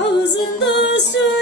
Ağzında söz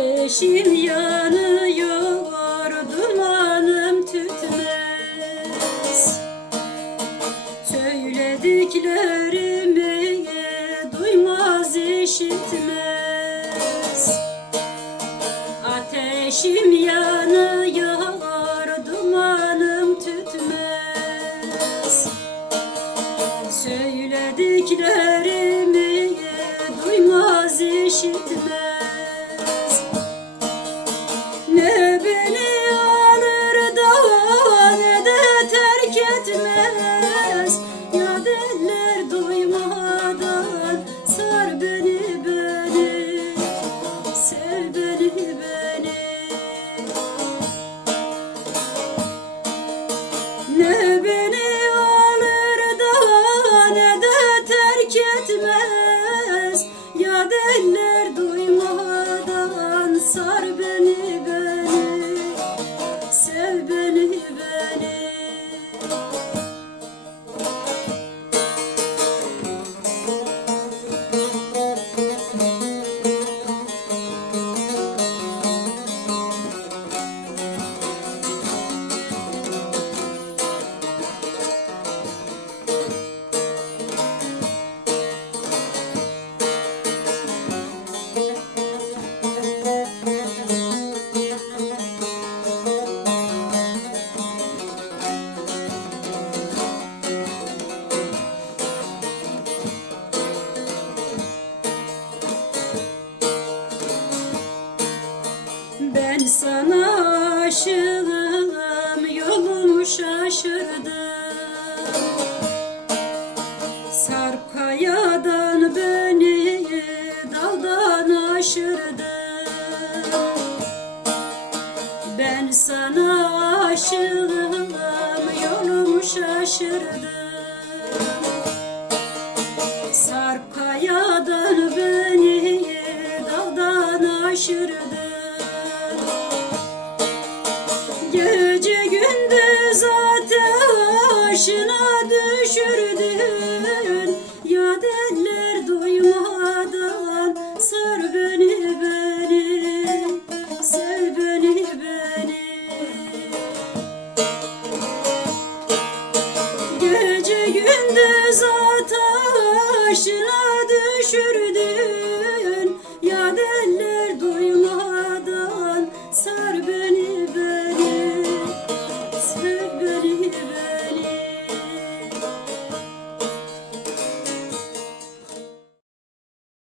Ateşim yanıyor, dumanım tütmez. Söylediklerimi duymaz, işitmez. Ateşim yanıyor, us. Sana aşığım yolumu şaşırdım Sarp kayadan beni daldan aşırdın Ben sana aşığım yolumu şaşırdım Sarp kayadan beni daldan aşırdın Gece gündüz ateşine düşürdün. Yad eller doymadan sar beni beni Sev beni beni. Gece gündüz ateşine düşürdün.